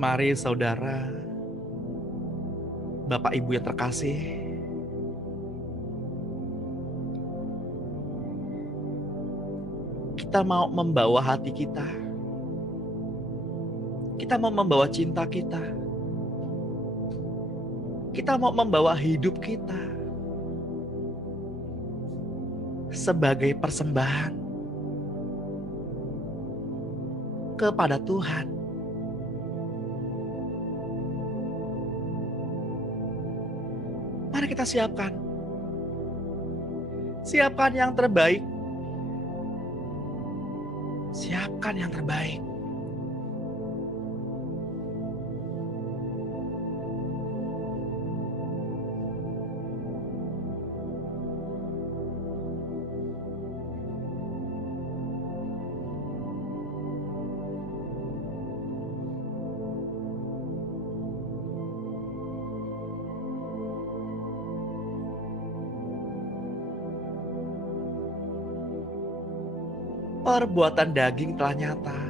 Mari saudara, Bapak Ibu yang terkasih, kita mau membawa hati kita, kita mau membawa cinta kita mau membawa hidup kita sebagai persembahan kepada Tuhan. Mari kita siapkan yang terbaik. Siapkan yang terbaik. Perbuatan daging telah nyata.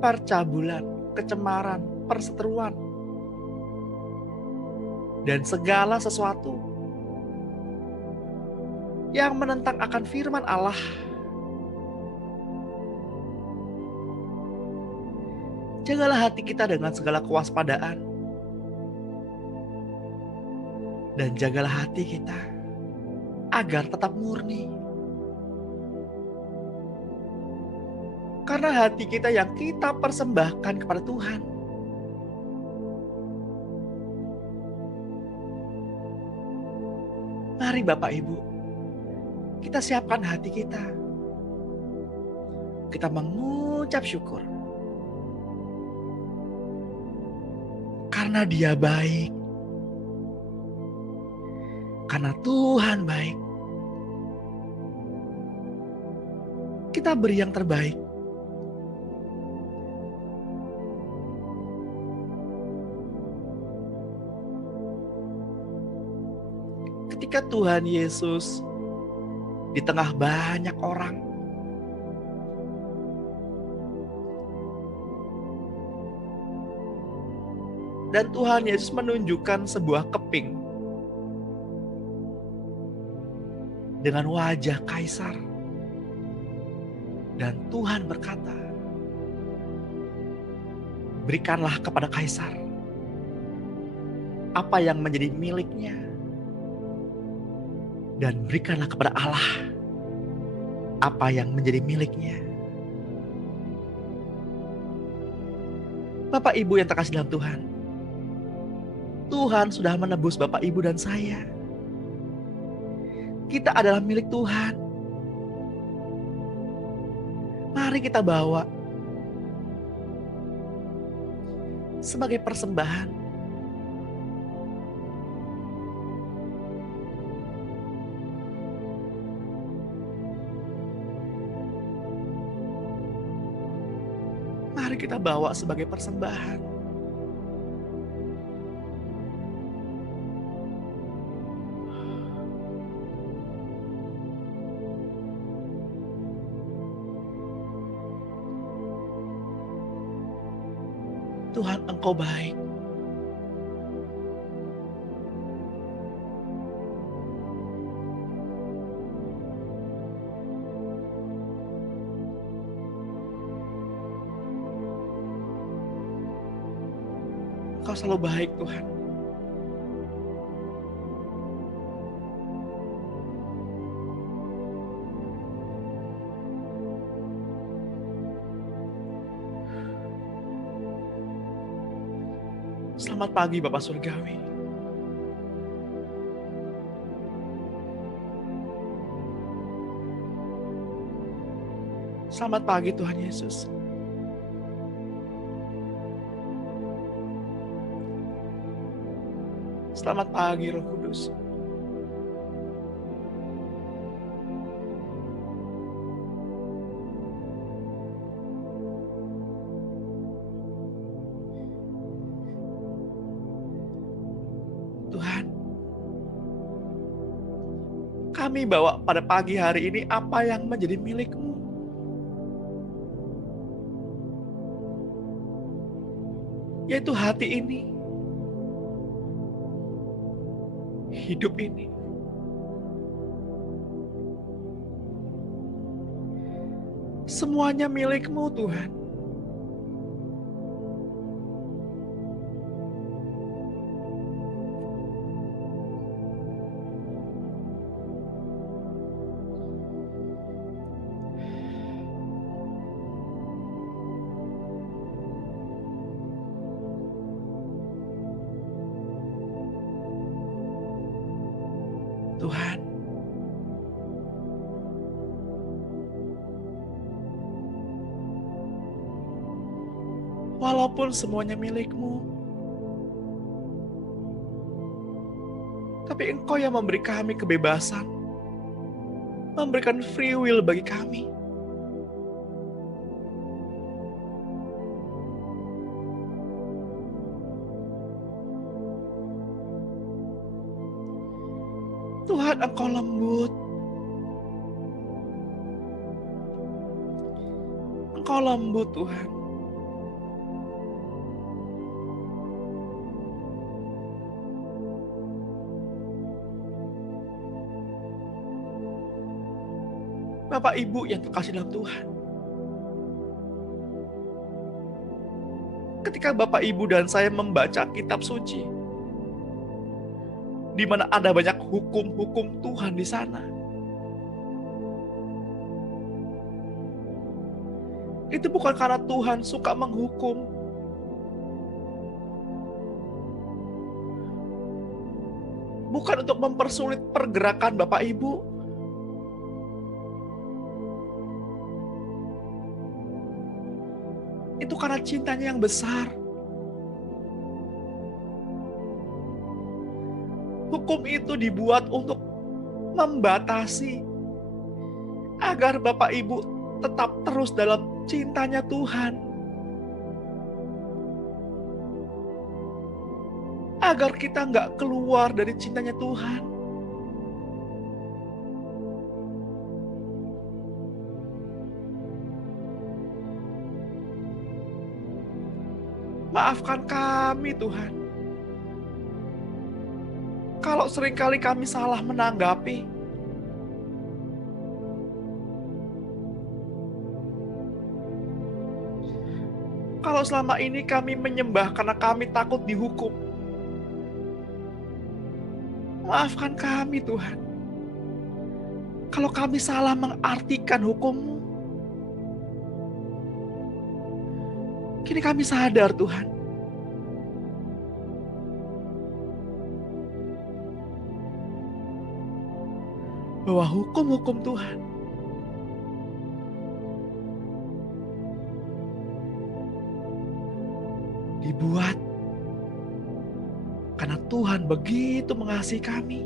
Percabulan, kecemaran, perseteruan, dan segala sesuatu yang menentang akan firman Allah. Jagalah hati kita dengan segala kewaspadaan. Dan jagalah hati kita agar tetap murni. Karena hati kita yang kita persembahkan kepada Tuhan. Mari Bapak Ibu, kita siapkan hati kita. Kita mengucap syukur. Karena Dia baik. Karena Tuhan baik. Kita beri yang terbaik. Ketika Tuhan Yesus di tengah banyak orang, dan Tuhan Yesus menunjukkan sebuah keping dengan wajah kaisar, dan Tuhan berkata, berikanlah kepada kaisar apa yang menjadi miliknya, dan berikanlah kepada Allah apa yang menjadi miliknya. Bapak Ibu yang terkasih dalam Tuhan, Tuhan sudah menebus Bapak Ibu dan saya. Kita adalah milik Tuhan. Mari kita bawa sebagai persembahan. Mari kita bawa sebagai persembahan. Tuhan, Engkau baik. Engkau selalu baik, Tuhan. Selamat pagi Bapak Surgawi. Selamat pagi Tuhan Yesus. Selamat pagi Roh Kudus. Tuhan, kami bawa pada pagi hari ini apa yang menjadi milik-Mu. yaitu hati ini, hidup ini. Semuanya milik-Mu, Tuhan. Tuhan, walaupun semuanya milik-Mu, tapi Engkau yang memberi kami kebebasan, memberikan free will bagi kami. Tuhan, Engkau lembut. Engkau lembut, Tuhan. Bapak Ibu yang terkasih dalam Tuhan, ketika Bapak Ibu dan saya membaca kitab suci, di mana ada banyak hukum-hukum Tuhan di sana, itu bukan karena Tuhan suka menghukum, bukan untuk mempersulit pergerakan Bapak Ibu, itu karena cintanya yang besar. Hukum itu dibuat untuk membatasi agar Bapak Ibu tetap terus dalam cintanya Tuhan. Agar kita nggak keluar dari cintanya Tuhan. Maafkan kami, Tuhan. Kalau seringkali kami salah menanggapi. Kalau selama ini kami menyembah karena kami takut dihukum. Maafkan kami, Tuhan. Kalau kami salah mengartikan hukum-Mu. Kini kami sadar, Tuhan. Bahwa hukum-hukum Tuhan dibuat karena Tuhan begitu mengasihi kami.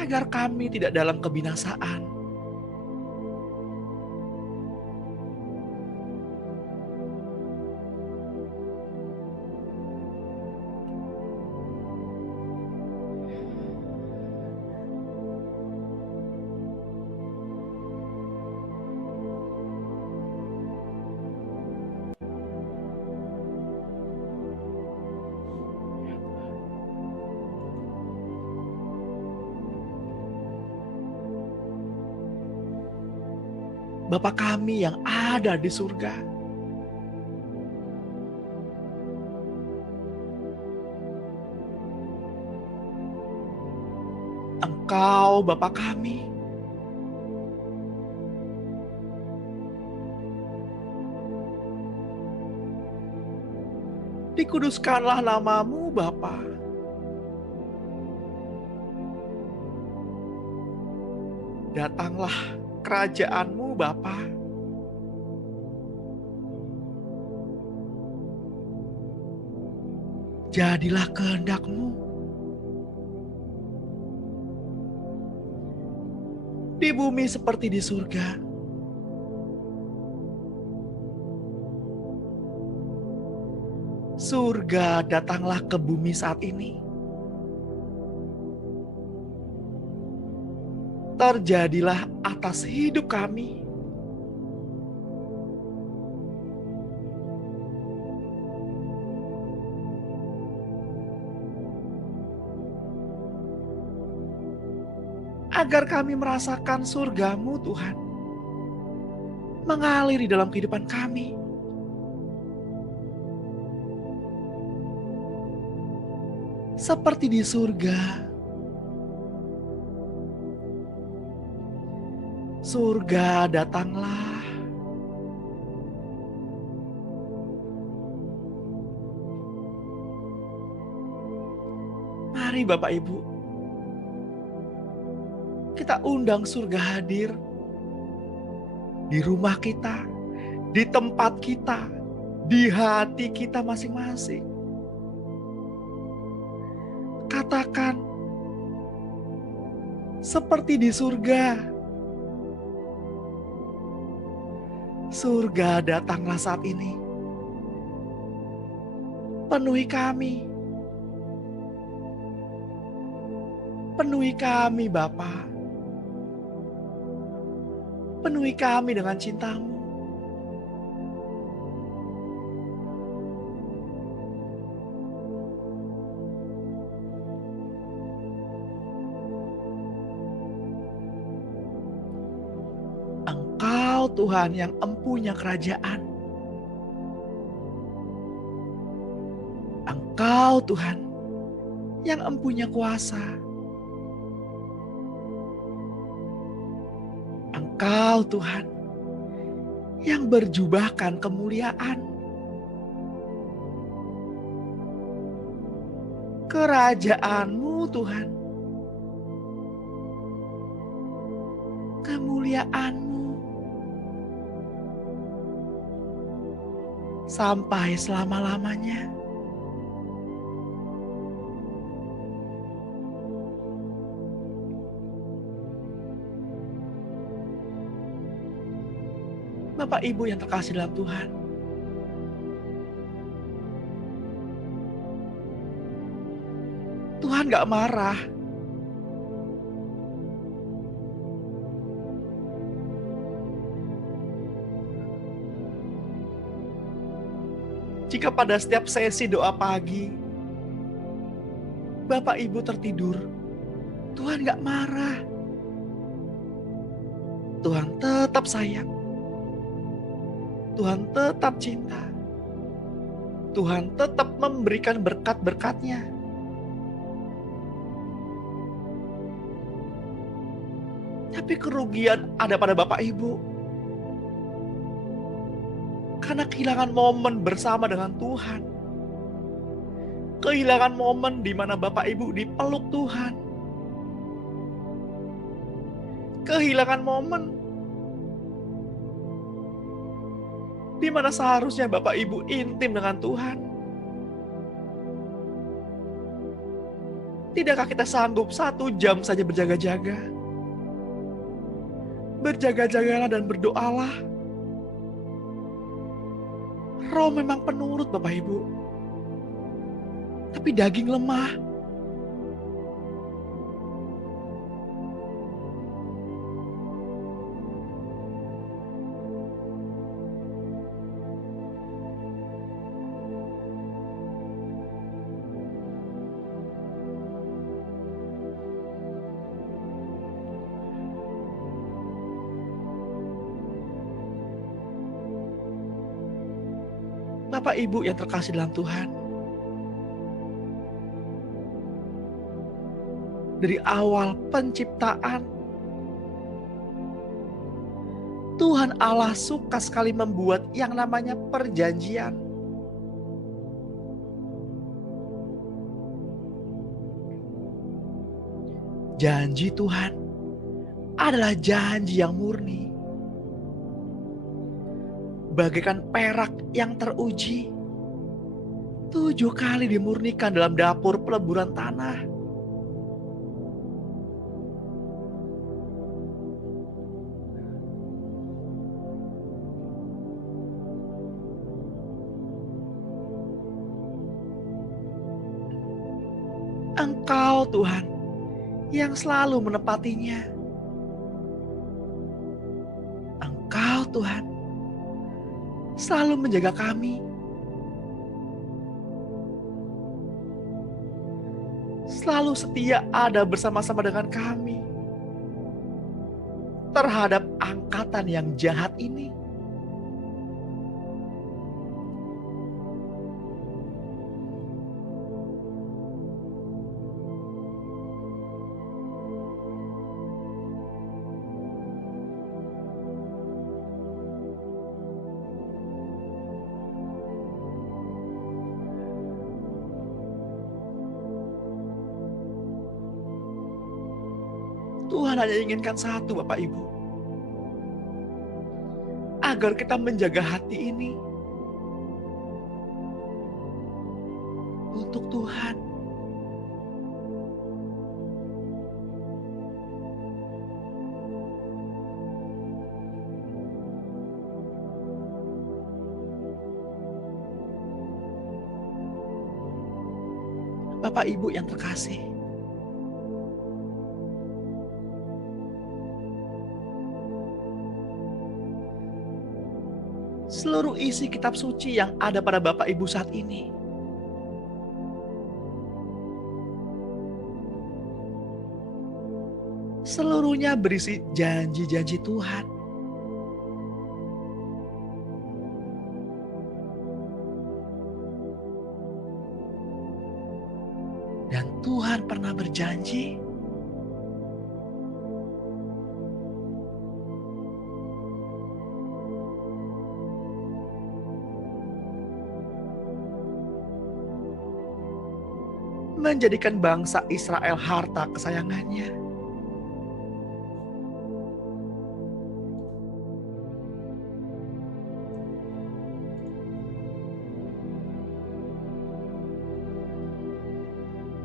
Agar kami tidak dalam kebinasaan. Bapa kami yang ada di surga, Engkau Bapa kami, dikuduskanlah nama-Mu Bapa. Datanglah kerajaan-Mu Bapa. Jadilah kehendak-Mu di bumi seperti di surga. Surga datanglah ke bumi saat ini. terjadilah atas hidup kami. Agar kami merasakan surga-Mu Tuhan, mengalir di dalam kehidupan kami. Seperti di surga, surga datanglah. Mari Bapak Ibu, kita undang surga hadir di rumah kita, di tempat kita, di hati kita masing-masing. Katakan, seperti di surga, surga datanglah saat ini. Penuhi kami. Penuhi kami Bapa. Penuhi kami dengan cinta-Mu. Engkau Tuhan yang empunya kerajaan. Engkau Tuhan yang empunya kuasa. Engkau Tuhan yang berjubahkan kemuliaan. Kerajaan-Mu Tuhan, kemuliaan-Mu sampai selama-lamanya. Bapak Ibu yang terkasih dalam Tuhan, Tuhan gak marah. Jika pada setiap sesi doa pagi, Bapak Ibu tertidur, Tuhan gak marah. Tuhan tetap sayang. Tuhan tetap cinta. Tuhan tetap memberikan berkat-berkat-Nya. Tapi kerugian ada pada Bapak Ibu. Karena kehilangan momen bersama dengan Tuhan. Kehilangan momen di mana Bapak Ibu dipeluk Tuhan. Kehilangan momen di mana seharusnya Bapak Ibu intim dengan Tuhan. Tidakkah kita sanggup 1 jam saja berjaga-jaga? Berjaga-jagalah dan berdoalah. Roh memang penurut Bapak Ibu, tapi daging lemah. Bapak Ibu yang terkasih dalam Tuhan, dari awal penciptaan, Tuhan Allah suka sekali membuat yang namanya perjanjian. Janji Tuhan adalah janji yang murni. Bagaikan perak yang teruji, 7 kali dimurnikan dalam dapur peleburan tanah. Engkau Tuhan yang selalu menepatinya. Tuhan selalu menjaga kami, selalu setia ada bersama-sama dengan kami terhadap angkatan yang jahat ini. Tuhan hanya inginkan satu, Bapak Ibu, agar kita menjaga hati ini untuk Tuhan. Bapak Ibu yang terkasih, seluruh isi kitab suci yang ada pada Bapak Ibu saat ini seluruhnya berisi janji-janji Tuhan. Dan Tuhan pernah berjanji menjadikan bangsa Israel harta kesayangannya.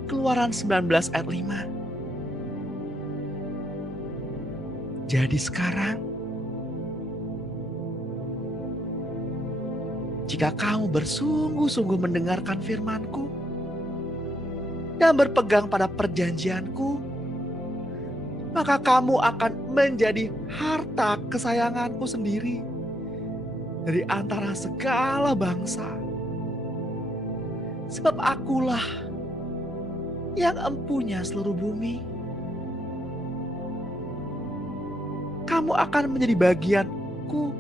Keluaran 19 ayat 5. Jadi sekarang, jika kamu bersungguh-sungguh mendengarkan firman-Ku dan berpegang pada perjanjian-Ku, maka kamu akan menjadi harta kesayangan-Ku sendiri dari antara segala bangsa. Sebab Akulah yang empunya seluruh bumi. Kamu akan menjadi bagian-Ku,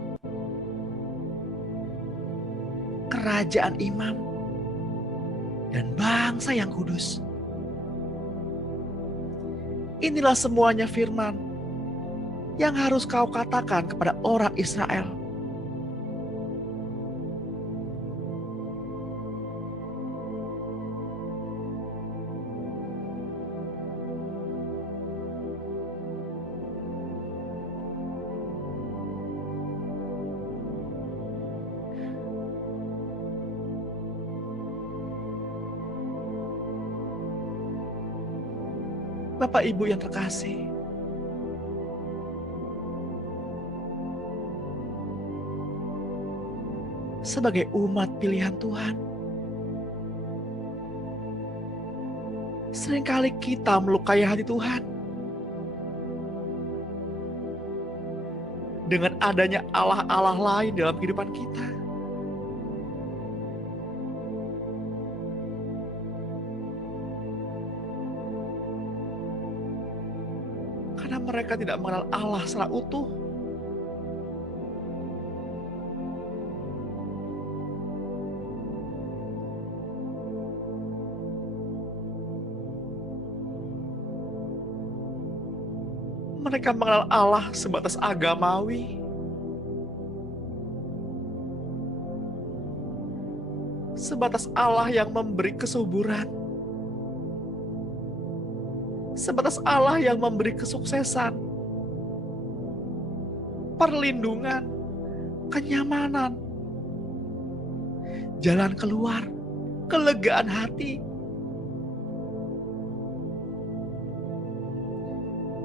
kerajaan imam, dan bangsa yang kudus. Inilah semuanya firman yang harus kau katakan kepada orang Israel. Bapak Ibu yang terkasih, sebagai umat pilihan Tuhan, seringkali kita melukai hati Tuhan dengan adanya Allah-Allah lain dalam kehidupan kita. Karena mereka tidak mengenal Allah secara utuh. Mereka mengenal Allah sebatas agamawi. Sebatas Allah yang memberi kesuburan. Sebatas Allah yang memberi kesuksesan, perlindungan, kenyamanan, jalan keluar, kelegaan hati.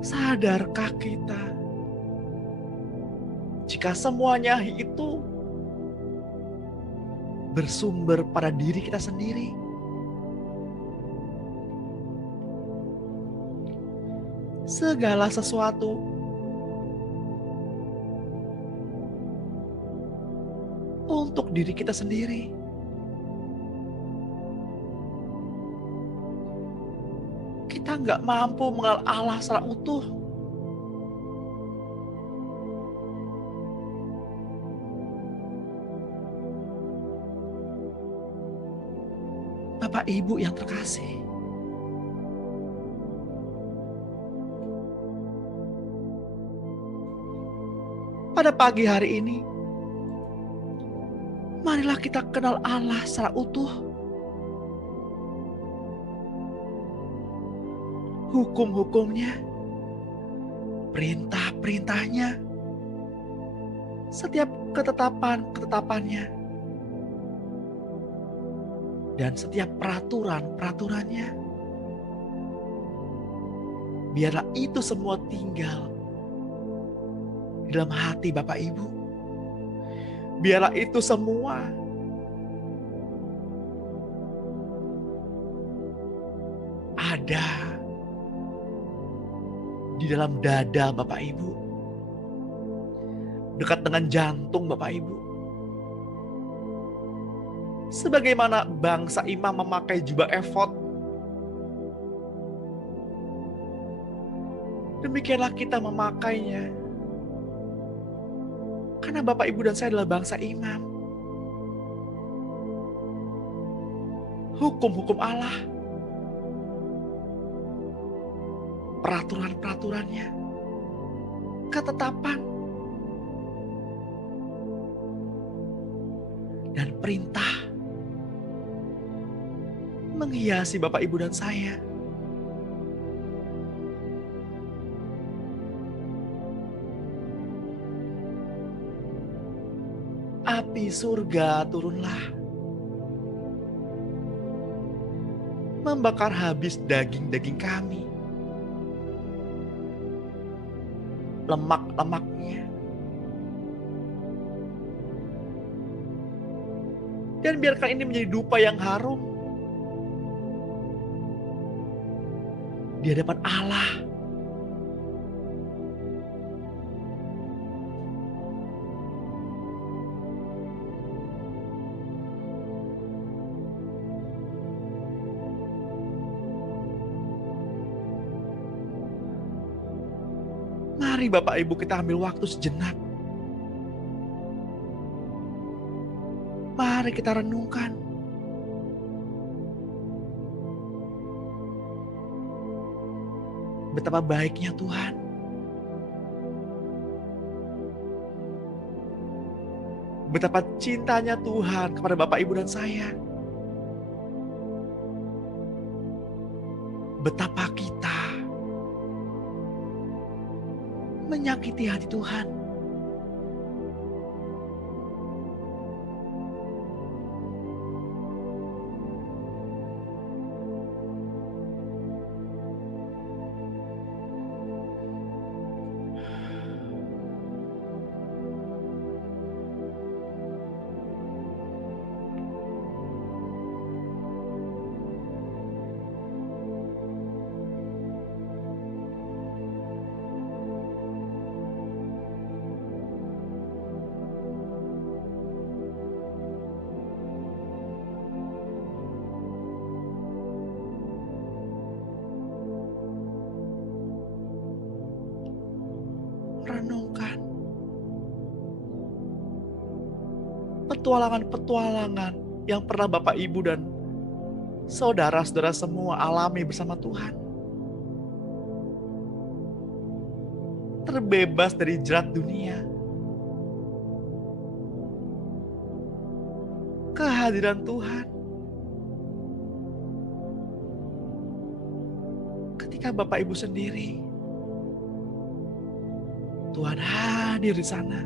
Sadarkah kita jika semuanya itu bersumber pada diri kita sendiri? Segala sesuatu untuk diri kita sendiri. Kita nggak mampu mengenal Allah secara utuh. Bapak Ibu yang terkasih, pada pagi hari ini, marilah kita kenal Allah secara utuh. Hukum-hukumnya, perintah-perintahnya, setiap ketetapan-ketetapannya, dan setiap peraturan-peraturannya. Biarlah itu semua tinggal di dalam hati Bapak Ibu. Biarlah itu semua ada di dalam dada Bapak Ibu, dekat dengan jantung Bapak Ibu. Sebagaimana bangsa imam memakai jubah efod, demikianlah kita memakainya. Karena Bapak Ibu dan saya adalah bangsa imam. Hukum-hukum Allah, peraturan-peraturannya, ketetapan, dan perintah menghiasi Bapak Ibu dan saya. Api surga turunlah, membakar habis daging-daging kami, lemak-lemaknya, dan biarkan ini menjadi dupa yang harum di hadapan Allah. Mari Bapak Ibu kita ambil waktu sejenak. Mari kita renungkan. Betapa baiknya Tuhan. Betapa cintanya Tuhan kepada Bapak Ibu dan saya. Betapa kita menyakiti hati Tuhan. Renungkan petualangan-petualangan yang pernah Bapak Ibu dan saudara-saudara semua alami bersama Tuhan. Terbebas dari jerat dunia. Kehadiran Tuhan. Ketika Bapak Ibu sendiri, Tuhan hadir di sana.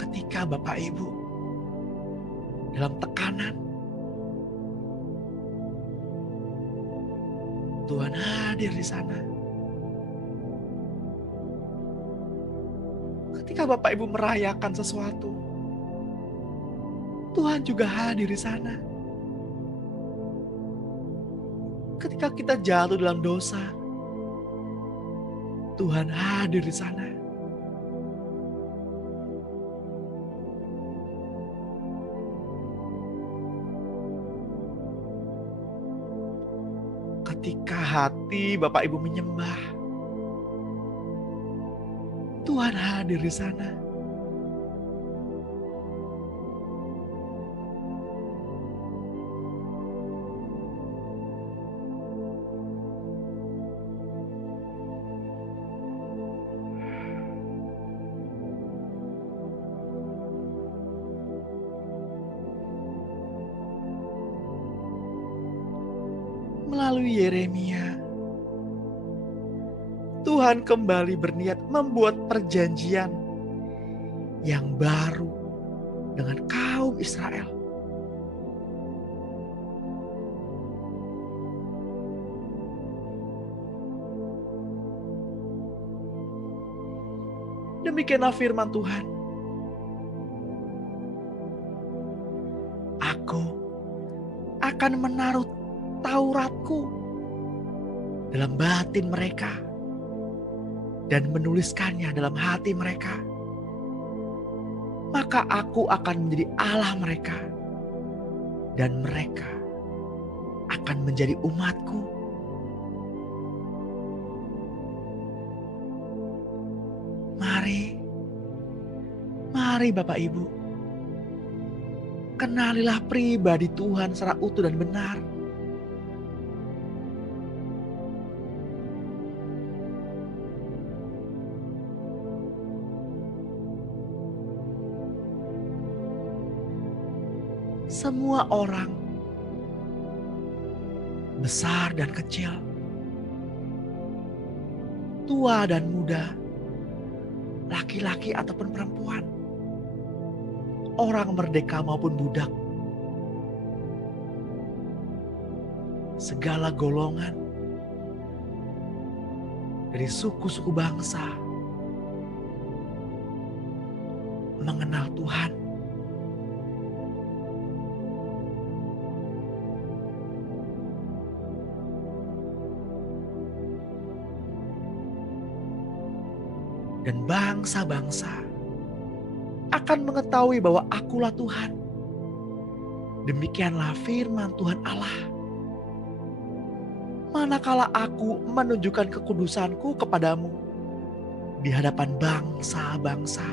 Ketika Bapak Ibu dalam tekanan, Tuhan hadir di sana. Ketika Bapak Ibu merayakan sesuatu, Tuhan juga hadir di sana. Ketika kita jatuh dalam dosa, Tuhan hadir di sana. Ketika hati Bapak Ibu menyembah, Tuhan hadir di sana. Melalui Yeremia, Tuhan kembali berniat membuat perjanjian yang baru dengan kaum Israel. Demikianlah firman Tuhan. Aku akan menaruh Tauratku dalam batin mereka dan menuliskannya dalam hati mereka. Maka aku akan menjadi Allah mereka dan mereka akan menjadi umatku. Mari Bapak Ibu, kenalilah pribadi Tuhan secara utuh dan benar. Semua orang, besar dan kecil, tua dan muda, laki-laki ataupun perempuan, orang merdeka maupun budak, segala golongan, dari suku-suku bangsa, mengenal Tuhan. Dan bangsa-bangsa akan mengetahui bahwa akulah Tuhan. Demikianlah firman Tuhan Allah. Manakala aku menunjukkan kekudusanku kepadamu di hadapan bangsa-bangsa,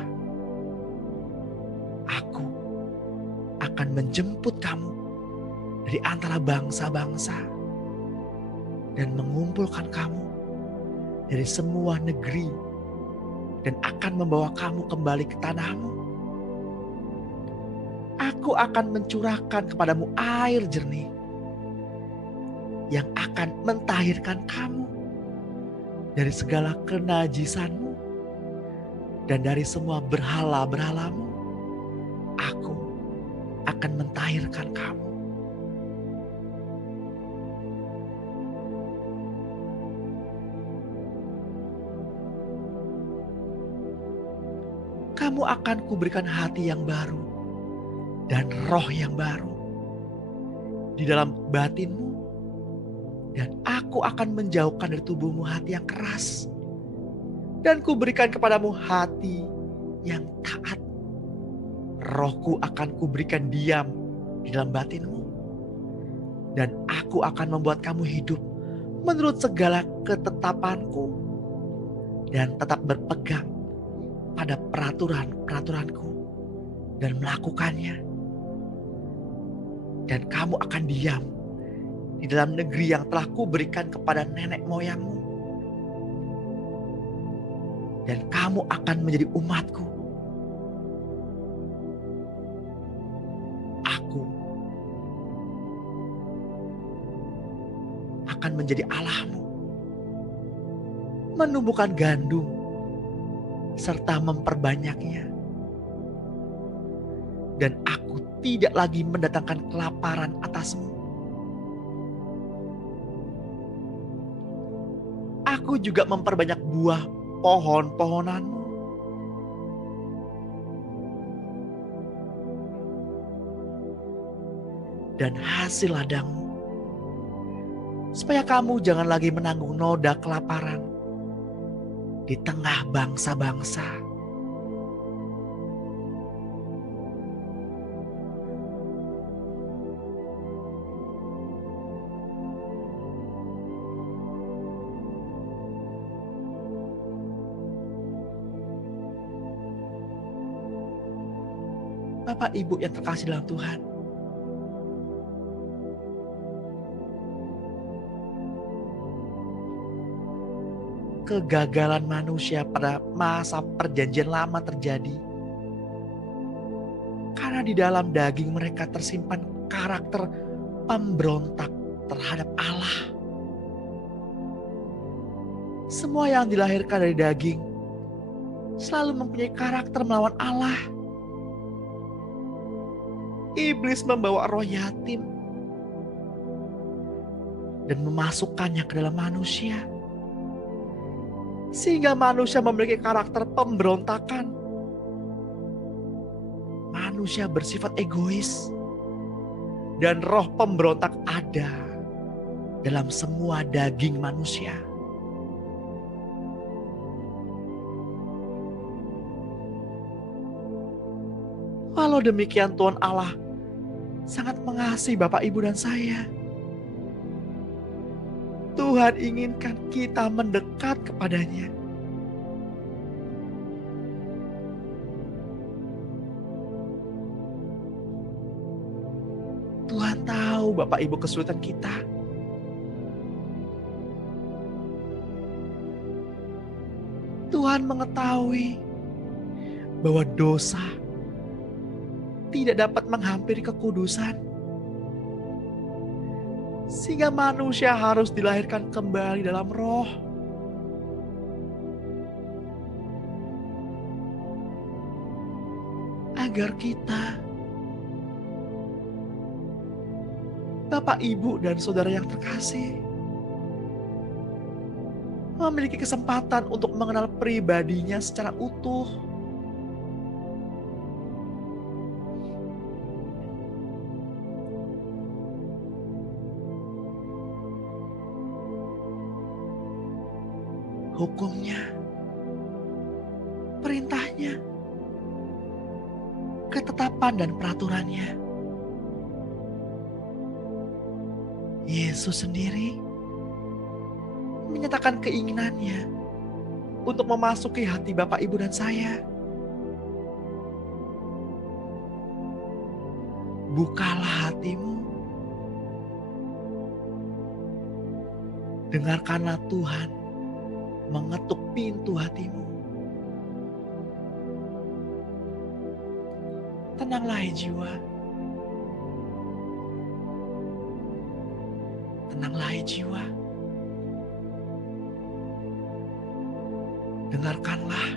aku akan menjemput kamu dari antara bangsa-bangsa dan mengumpulkan kamu dari semua negeri dan akan membawa kamu kembali ke tanahmu. Aku akan mencurahkan kepadamu air jernih yang akan mentahirkan kamu dari segala kenajisanmu dan dari semua berhala-berhalamu. Aku akan mentahirkan kamu. Kamu akan kuberikan hati yang baru dan roh yang baru di dalam batinmu, dan aku akan menjauhkan dari tubuhmu hati yang keras, dan kuberikan kepadamu hati yang taat. Rohku akan kuberikan diam di dalam batinmu, dan aku akan membuat kamu hidup menurut segala ketetapanku dan tetap berpegang pada peraturan-peraturanku dan melakukannya. Dan kamu akan diam di dalam negeri yang telah kuberikan kepada nenek moyangmu. Dan kamu akan menjadi umatku. Aku akan menjadi Allahmu, menumbuhkan gandum serta memperbanyaknya. Dan aku tidak lagi mendatangkan kelaparan atasmu. Aku juga memperbanyak buah pohon-pohonanmu. Dan hasil ladangmu, supaya kamu jangan lagi menanggung noda kelaparan di tengah bangsa-bangsa. Bapak Ibu yang terkasih dalam Tuhan, kegagalan manusia pada masa perjanjian lama terjadi karena di dalam daging mereka tersimpan karakter pemberontak terhadap Allah. Semua yang dilahirkan dari daging selalu mempunyai karakter melawan Allah. Iblis membawa roh yatim dan memasukkannya ke dalam manusia, sehingga manusia memiliki karakter pemberontakan. Manusia bersifat egois, dan roh pemberontak ada dalam semua daging manusia. Walau demikian, Tuhan Allah sangat mengasihi Bapak, Ibu, dan saya. Tuhan inginkan kita mendekat kepadanya. Tuhan tahu Bapak Ibu kesulitan kita. Tuhan mengetahui bahwa dosa tidak dapat menghampiri kekudusan, sehingga manusia harus dilahirkan kembali dalam roh. Agar kita, Bapak, Ibu, dan saudara yang terkasih, memiliki kesempatan untuk mengenal pribadinya secara utuh. Hukumnya, perintahnya, ketetapan dan peraturannya. Yesus sendiri menyatakan keinginannya untuk memasuki hati Bapak, Ibu, dan saya. Bukalah hatimu, dengarkanlah Tuhan mengetuk pintu hatimu. Tenanglah hai jiwa. Tenanglah hai jiwa. Dengarkanlah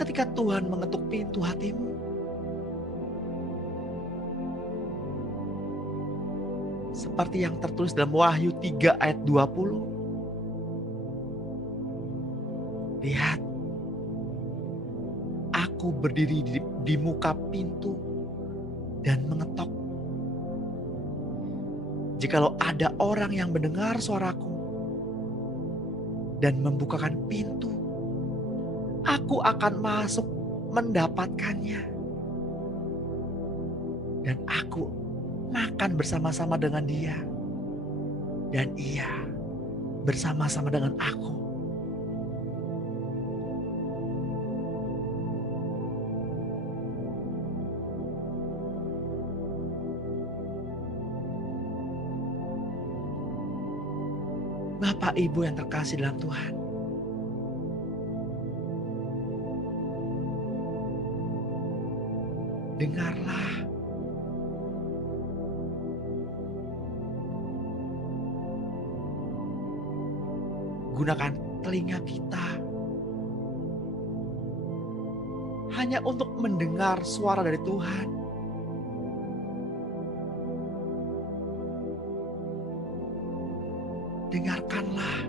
ketika Tuhan mengetuk pintu hatimu. Seperti yang tertulis dalam Wahyu 3 ayat 20. Lihat, aku berdiri di muka pintu dan mengetok. Jikalau ada orang yang mendengar suaraku dan membukakan pintu, aku akan masuk mendapatkannya. Dan aku makan bersama-sama dengan dia, dan ia bersama-sama dengan aku. Bapak, Ibu yang terkasih dalam Tuhan, dengarlah. Gunakan telinga kita hanya untuk mendengar suara dari Tuhan. Dengarkanlah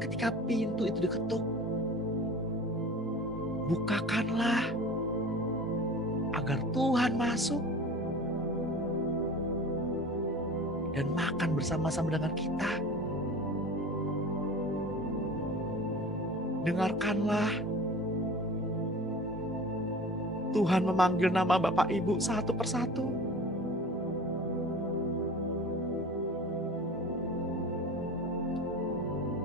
ketika pintu itu diketuk. Bukakanlah agar Tuhan masuk dan makan bersama-sama dengan kita. dengarkanlah Tuhan memanggil nama Bapak Ibu satu persatu.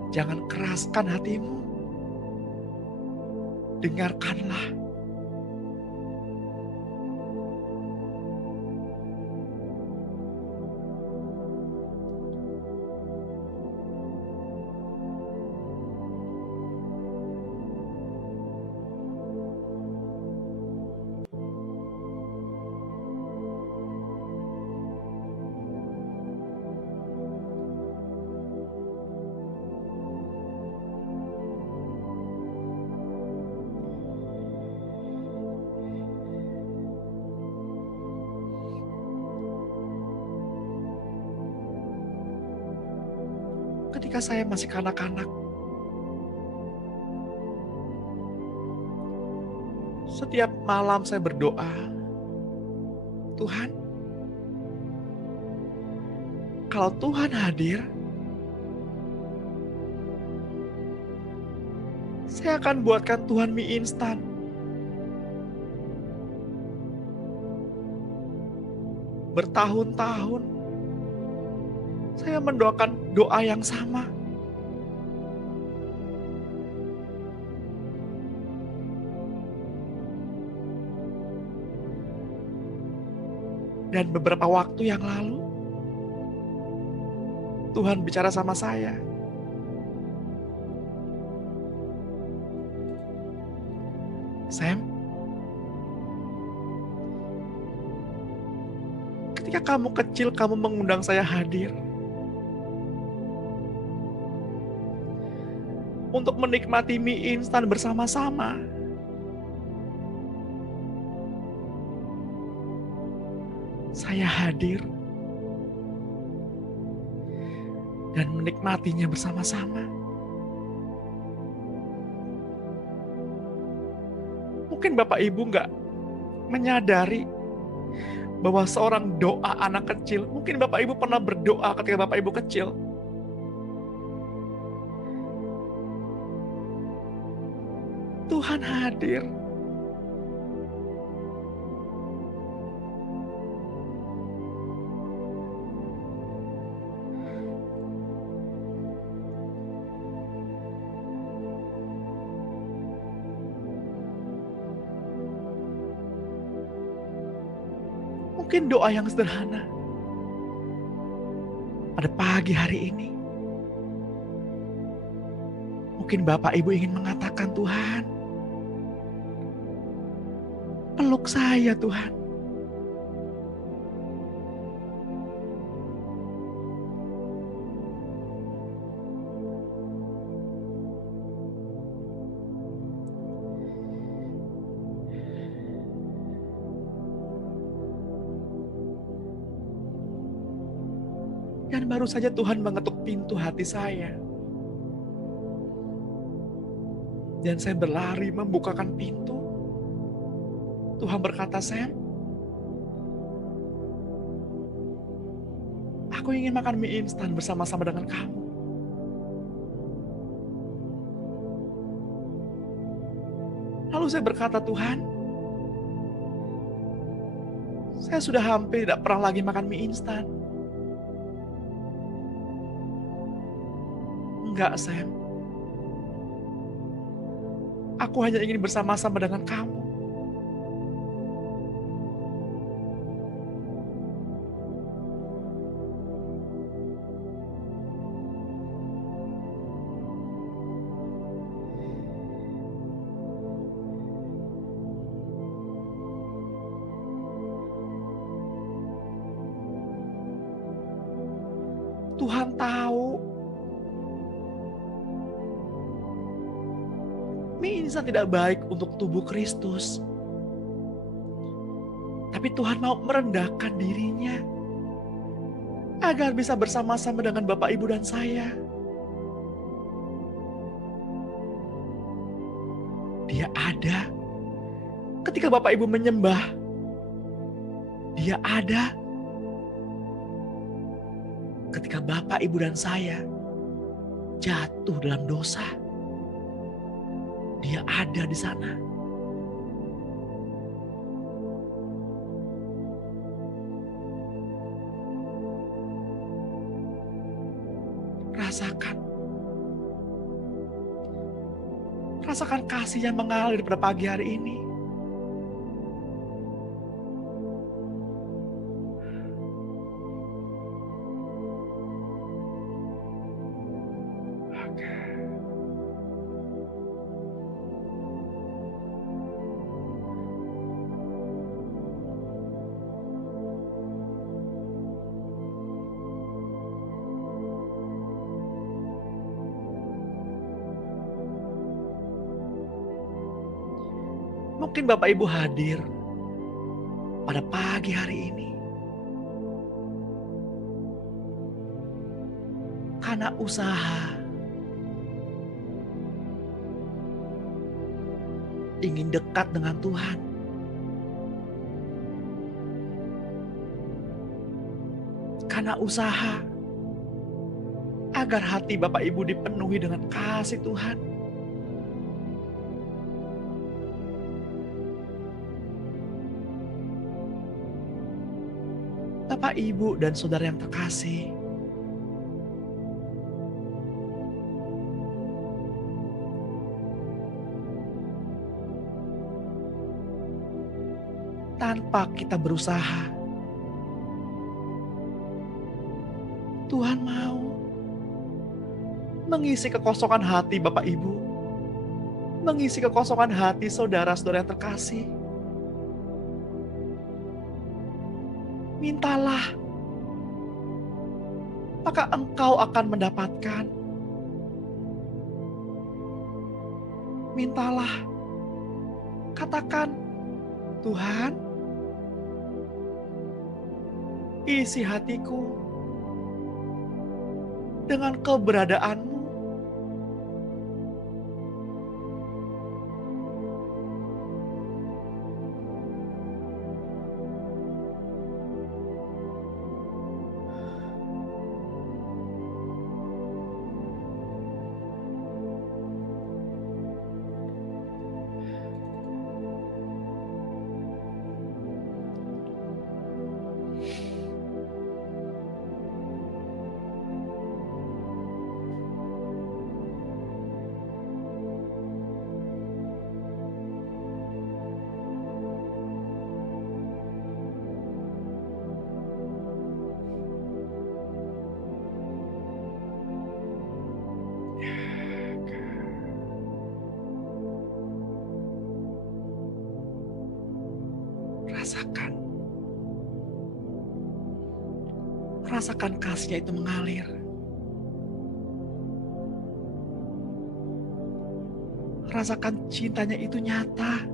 Jangan keraskan hatimu. Dengarkanlah. Ketika saya masih kanak-kanak, setiap malam saya berdoa, Tuhan, kalau Tuhan hadir, saya akan buatkan Tuhan mie instan. Bertahun-tahun, saya mendoakan doa yang sama. Dan beberapa waktu yang lalu, Tuhan bicara sama saya. Sam, ketika kamu kecil, kamu mengundang saya hadir untuk menikmati mie instan bersama-sama. Saya hadir dan menikmatinya bersama-sama. Mungkin Bapak Ibu nggak menyadari bahwa seorang doa anak kecil, mungkin Bapak Ibu pernah berdoa ketika Bapak Ibu kecil. Tuhan hadir. Mungkin doa yang sederhana. Pada pagi hari ini, mungkin Bapak Ibu ingin mengatakan, Tuhan, peluk saya Tuhan. Dan baru saja Tuhan mengetuk pintu hati saya. Dan saya berlari membukakan pintu. Tuhan berkata, Sam, aku ingin makan mie instan bersama-sama dengan kamu. Lalu saya berkata, Tuhan, saya sudah hampir tidak pernah lagi makan mie instan. Enggak, Sam. Aku hanya ingin bersama-sama dengan kamu. Tuhan tahu mie instan tidak baik untuk tubuh Kristus. Tapi Tuhan mau merendahkan dirinya agar bisa bersama-sama dengan Bapak, Ibu, dan saya. Dia ada ketika Bapak Ibu menyembah. Dia ada ketika Bapak, Ibu, dan saya jatuh dalam dosa. Dia ada di sana. Rasakan. Rasakan kasih yang mengalir pada pagi hari ini. Mungkin Bapak Ibu hadir pada pagi hari ini karena usaha ingin dekat dengan Tuhan. Karena usaha agar hati Bapak Ibu dipenuhi dengan kasih Tuhan. Bapak, Ibu, dan Saudara yang terkasih, tanpa kita berusaha, Tuhan mau mengisi kekosongan hati Bapak Ibu, mengisi kekosongan hati saudara-saudara yang terkasih. Mintalah, maka engkau akan mendapatkan. Mintalah, katakan, Tuhan, isi hatiku dengan keberadaan-Mu. Rasakan. Rasakan kasih-Nya itu mengalir. Rasakan cintanya itu nyata.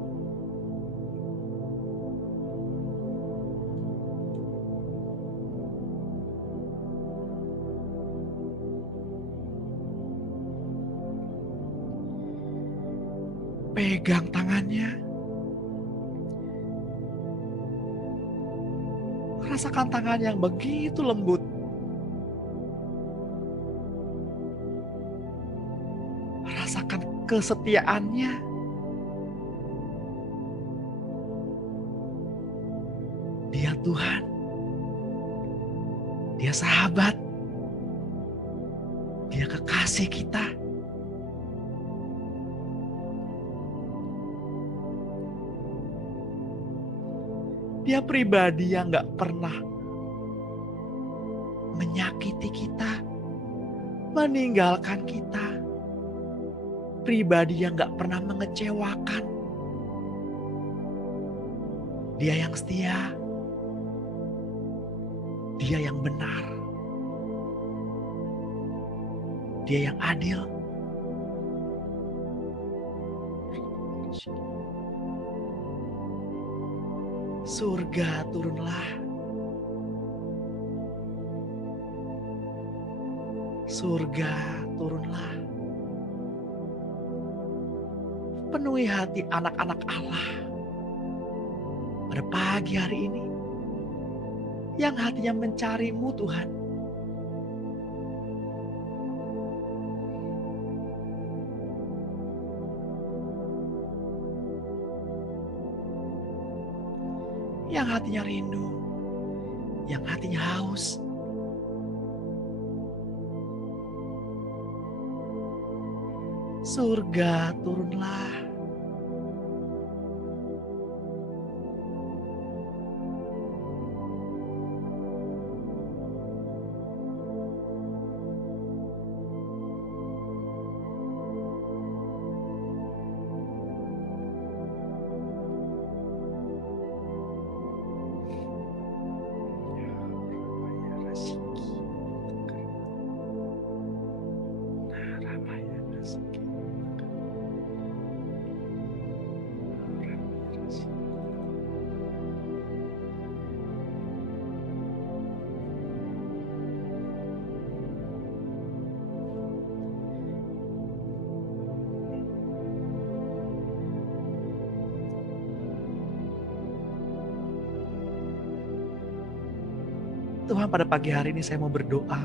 Pegang tangannya. Rasakan tangan yang begitu lembut. Rasakan kesetiaannya. Dia Tuhan. Dia sahabat. Dia kekasih kita. Dia pribadi yang gak pernah menyakiti kita, meninggalkan kita. Pribadi yang gak pernah mengecewakan. Dia yang setia. Dia yang benar. Dia yang adil. Surga turunlah. Surga turunlah. Penuhi hati anak-anak Allah pada pagi hari ini yang hatinya mencari-Mu, Tuhan. yang hatinya rindu, yang hatinya haus. Surga turunlah. Tuhan, pada pagi hari ini saya mau berdoa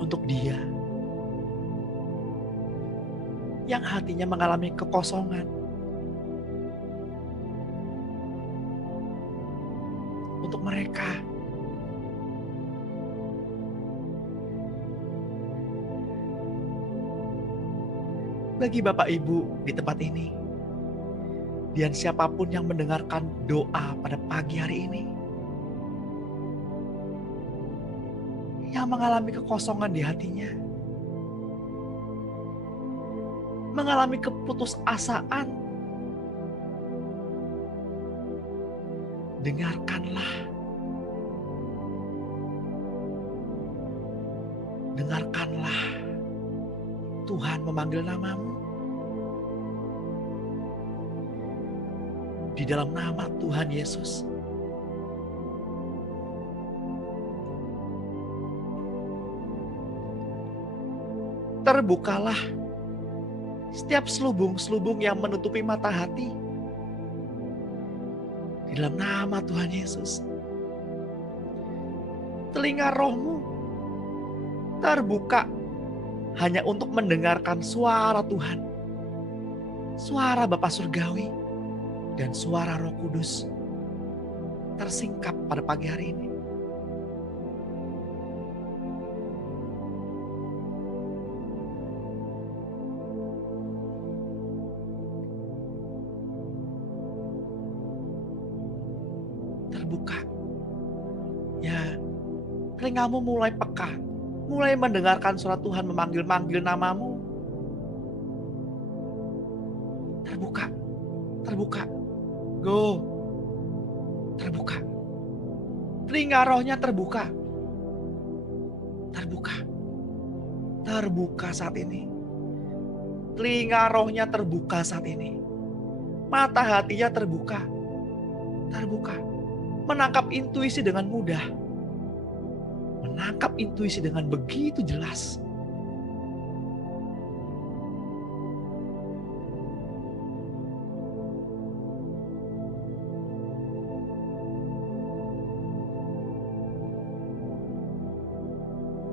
untuk dia yang hatinya mengalami kekosongan. Untuk mereka bagi Bapak Ibu di tempat ini, dan siapapun yang mendengarkan doa pada pagi hari ini, yang mengalami kekosongan di hatinya, mengalami keputusasaan, dengarkanlah. Dengarkanlah Tuhan memanggil namamu. Di dalam nama Tuhan Yesus, terbukalah setiap selubung-selubung yang menutupi mata hati. Di dalam nama Tuhan Yesus, telinga rohmu terbuka hanya untuk mendengarkan suara Tuhan, suara Bapa Surgawi, dan suara Roh Kudus tersingkap pada pagi hari ini. Terbuka. Ya, telingamu mulai peka, mulai mendengarkan suara Tuhan memanggil-manggil namamu. Terbuka, terbuka. Go, terbuka. Telinga rohnya terbuka. Terbuka. Terbuka saat ini. Telinga rohnya terbuka saat ini. Mata hatinya terbuka. Terbuka. Menangkap intuisi dengan mudah. Menangkap intuisi dengan begitu jelas.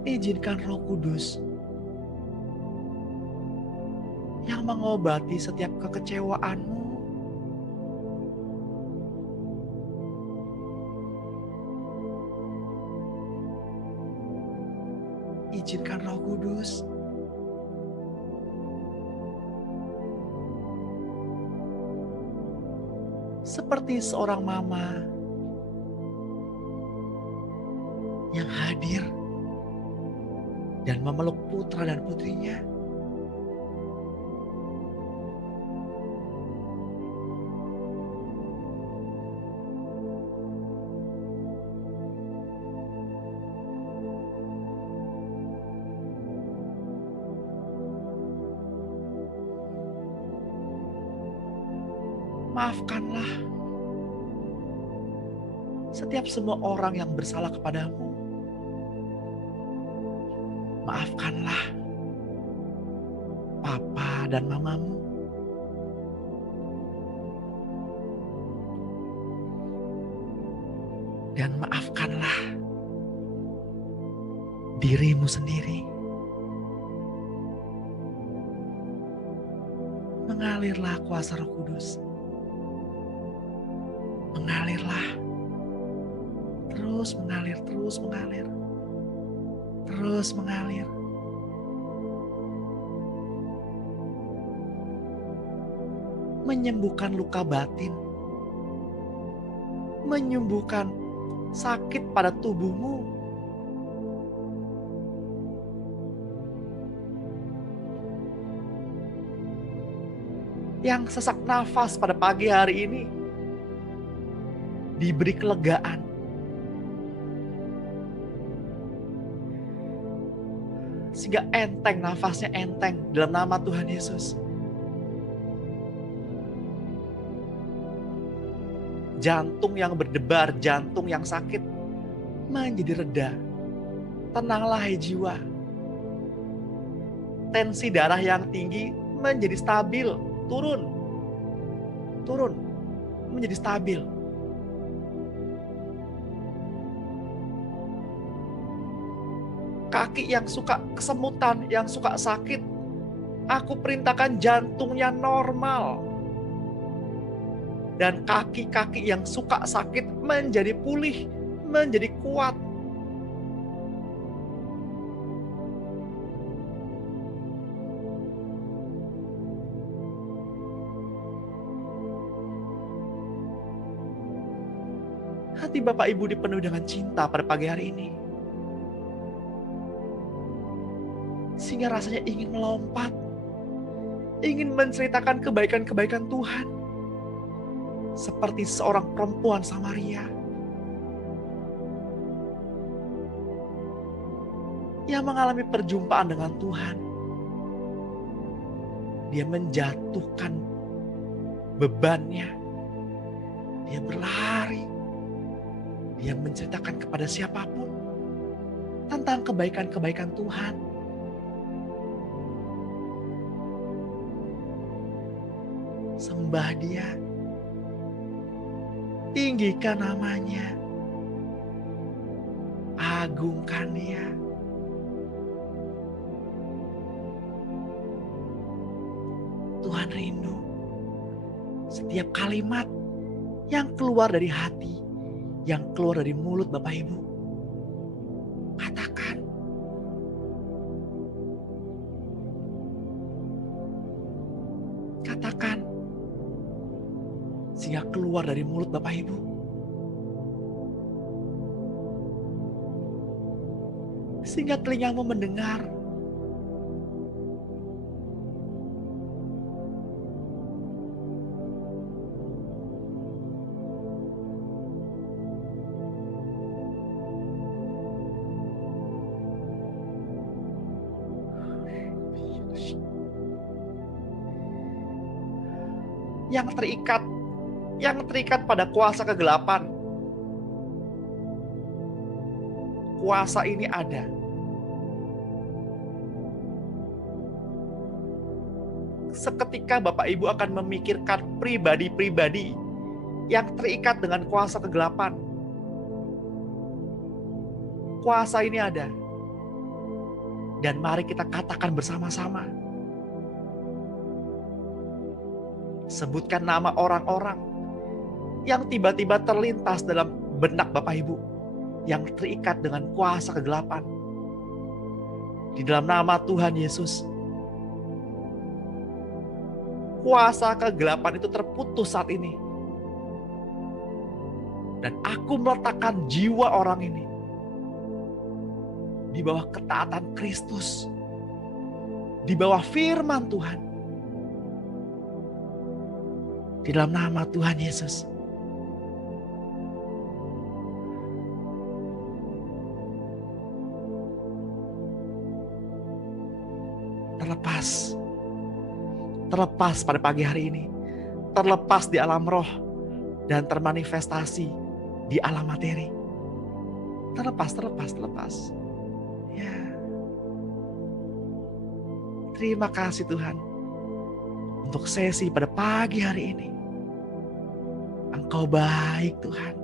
Izinkan Roh Kudus yang mengobati setiap kekecewaanmu. Izinkan Roh Kudus seperti seorang mama yang hadir dan memeluk putra dan putrinya. Maafkanlah setiap semua orang yang bersalah kepadamu. Maafkanlah papa dan mamamu. Dan maafkanlah dirimu sendiri. Mengalirlah kuasa Roh Kudus. Mengalirlah. Terus mengalir, terus mengalir. Terus mengalir. Menyembuhkan luka batin. Menyembuhkan sakit pada tubuhmu. Yang sesak nafas pada pagi hari ini diberi kelegaan. Sehingga enteng, nafasnya enteng dalam nama Tuhan Yesus. Jantung yang berdebar, jantung yang sakit menjadi reda. Tenanglah hai jiwa. Tensi darah yang tinggi menjadi stabil, turun, menjadi stabil. Kaki yang suka kesemutan, yang suka sakit, aku perintahkan jantungnya normal. Dan kaki-kaki yang suka sakit menjadi pulih, menjadi kuat. Hati Bapak Ibu dipenuhi dengan cinta pada pagi hari ini. Sehingga rasanya ingin melompat. Ingin menceritakan kebaikan-kebaikan Tuhan. Seperti seorang perempuan Samaria. Yang mengalami perjumpaan dengan Tuhan. Dia menjatuhkan bebannya. Dia berlari. Dia menceritakan kepada siapapun tentang kebaikan-kebaikan Tuhan. Sembah Dia. Tinggikan namanya. Agungkan Dia. Tuhan rindu setiap kalimat yang keluar dari hati, yang keluar dari mulut Bapak Ibu. Katakan. Katakan. Sehingga keluar dari mulut Bapak Ibu. Sehingga telingamu mendengar. Yang terikat pada kuasa kegelapan. Kuasa ini ada. Seketika Bapak Ibu akan memikirkan pribadi-pribadi yang terikat dengan kuasa kegelapan. Kuasa ini ada. Dan mari kita katakan bersama-sama. Sebutkan nama orang-orang yang tiba-tiba terlintas dalam benak Bapak Ibu yang terikat dengan kuasa kegelapan. Di dalam nama Tuhan Yesus, kuasa kegelapan itu terputus saat ini. Dan aku meletakkan jiwa orang ini di bawah ketaatan Kristus, di bawah firman Tuhan. Di dalam nama Tuhan Yesus. Terlepas pada pagi hari ini, terlepas di alam roh dan termanifestasi di alam materi. Terlepas. Ya. Terima kasih Tuhan untuk sesi pada pagi hari ini. Engkau baik Tuhan,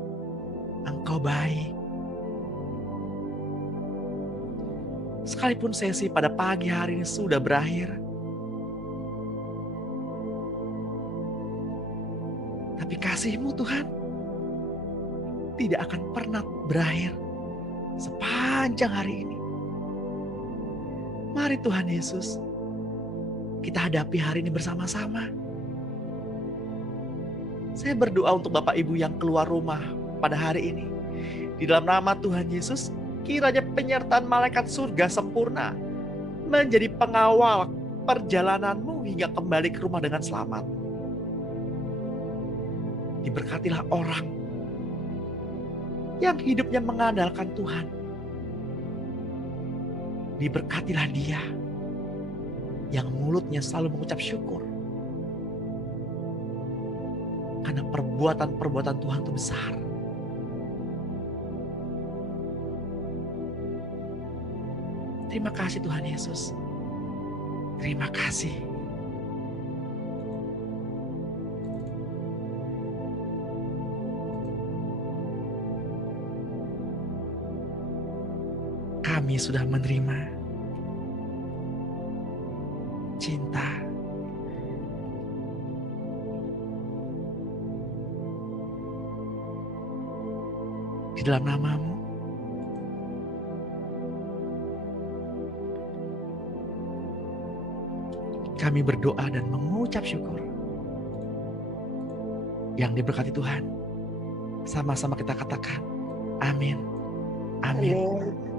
Engkau baik. Sekalipun sesi pada pagi hari ini sudah berakhir, Tapi kasih-Mu Tuhan tidak akan pernah berakhir sepanjang hari ini. Mari Tuhan Yesus, kita hadapi hari ini bersama-sama. Saya berdoa untuk Bapak Ibu yang keluar rumah pada hari ini. Di dalam nama Tuhan Yesus, kiranya penyertaan malaikat surga sempurna menjadi pengawal perjalananmu hingga kembali ke rumah dengan selamat. Diberkatilah orang yang hidupnya mengandalkan Tuhan. Diberkatilah dia yang mulutnya selalu mengucap syukur. Karena perbuatan-perbuatan Tuhan itu besar. Terima kasih Tuhan Yesus. Terima kasih. Kami sudah menerima cinta, di dalam nama-Mu. Kami berdoa dan mengucap syukur. Yang diberkati Tuhan. Sama-sama kita katakan, amin. Amin. Amin.